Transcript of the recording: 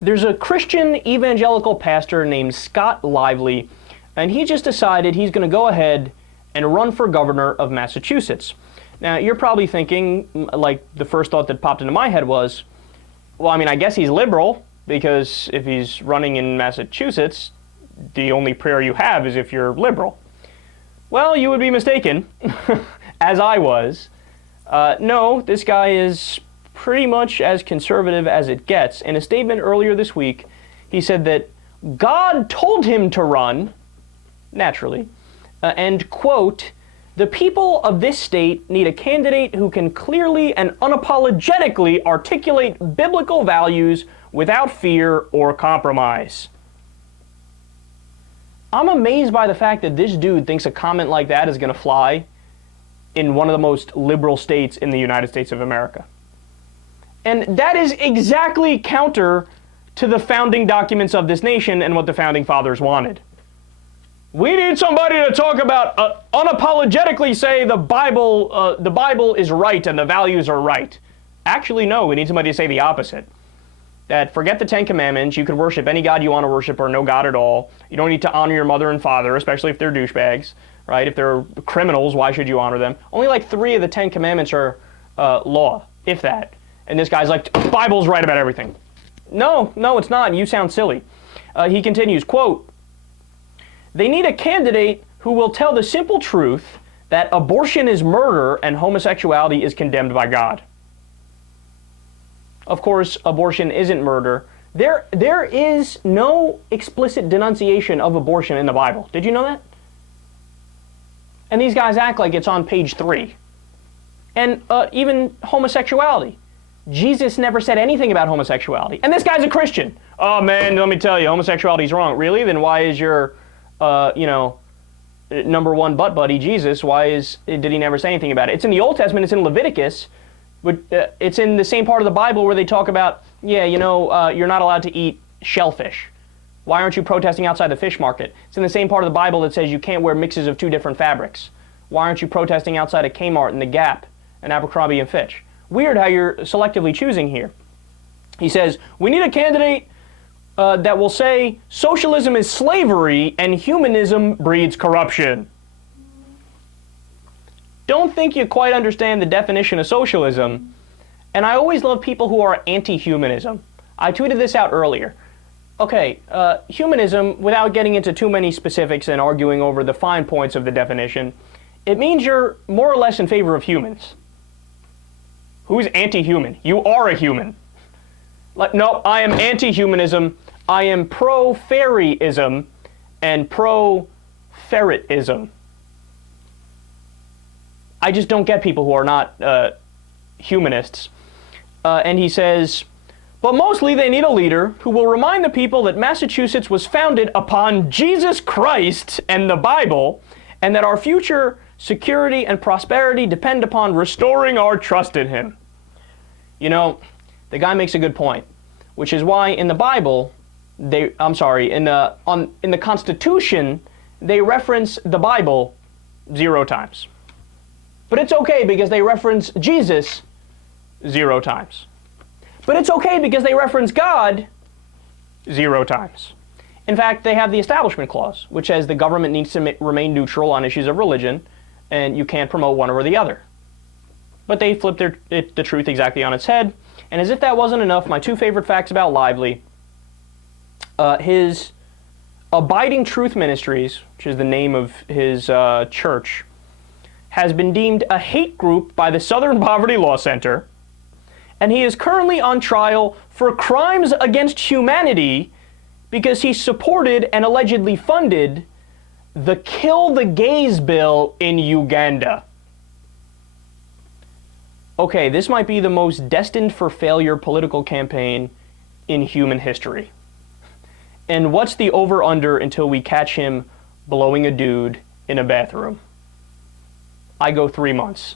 There's a Christian evangelical pastor named Scott Lively, and he just decided he's going to go ahead and run for governor of Massachusetts. Now, you're probably thinking, like, the first thought that popped into my head was, well, I mean, I guess he's liberal, because if he's running in Massachusetts, the only prayer you have is if you're liberal. Well, you would be mistaken, as I was. No, this guy is pretty much as conservative as it gets. In a statement earlier this week, he said that God told him to run, naturally, and, quote, "The people of this state need a candidate who can clearly and unapologetically articulate biblical values without fear or compromise." I'm amazed by the fact that this dude thinks a comment like that is going to fly in one of the most liberal states in the United States of America. And that is exactly counter to the founding documents of this nation and what the founding fathers wanted. We need somebody to talk about, unapologetically say the Bible is right and the values are right. Actually, no, we need somebody to say the opposite. That forget the Ten Commandments, you can worship any God you want to worship or no God at all. You don't need to honor your mother and father, especially if they're douchebags, right? If they're criminals, why should you honor them? Only like 3 of the 10 Commandments are law, if that. And this guy's like, the Bible's right about everything. No, it's not. You sound silly. He continues, quote, "They need a candidate who will tell the simple truth that abortion is murder and homosexuality is condemned by God." Of course, abortion isn't murder. There is no explicit denunciation of abortion in the Bible. Did you know that? And these guys act like it's on page 3. And even homosexuality. Jesus never said anything about homosexuality. And this guy's a Christian. Oh man, let me tell you, homosexuality is wrong. Really? Then why is your, number one butt buddy, Jesus, did he never say anything about it? It's in the Old Testament, it's in Leviticus, but it's in the same part of the Bible where they talk about, you're not allowed to eat shellfish. Why aren't you protesting outside the fish market? It's in the same part of the Bible that says you can't wear mixes of 2 different fabrics. Why aren't you protesting outside of Kmart and the Gap and Abercrombie and Fitch? Weird how you're selectively choosing here. He says, we need a candidate that will say socialism is slavery and humanism breeds corruption. Don't think you quite understand the definition of socialism. And I always love people who are anti-humanism. I tweeted this out earlier. Okay, humanism, without getting into too many specifics and arguing over the fine points of the definition, it means you're more or less in favor of humans. Who's anti-human? You are a human. No, I am anti-humanism. I am pro-fairyism and pro-ferretism. I just don't get people who are not humanists. And he says, but mostly they need a leader who will remind the people that Massachusetts was founded upon Jesus Christ and the Bible, and that our future security and prosperity depend upon restoring our trust in him. You know, the guy makes a good point, which is why in the Bible, in the Constitution, they reference the Bible 0 times. But it's okay because they reference Jesus 0 times. But it's okay because they reference God 0 times. In fact, they have the Establishment Clause, which says the government needs to remain neutral on issues of religion, and you can't promote one or the other. But they flipped the truth exactly on its head. And as if that wasn't enough, my 2 favorite facts about Lively, his Abiding Truth Ministries, which is the name of his church, has been deemed a hate group by the Southern Poverty Law Center, and he is currently on trial for crimes against humanity because he supported and allegedly funded the Kill the Gays bill in Uganda. Okay, this might be the most destined for failure political campaign in human history. And what's the over-under until we catch him blowing a dude in a bathroom? I go 3 months.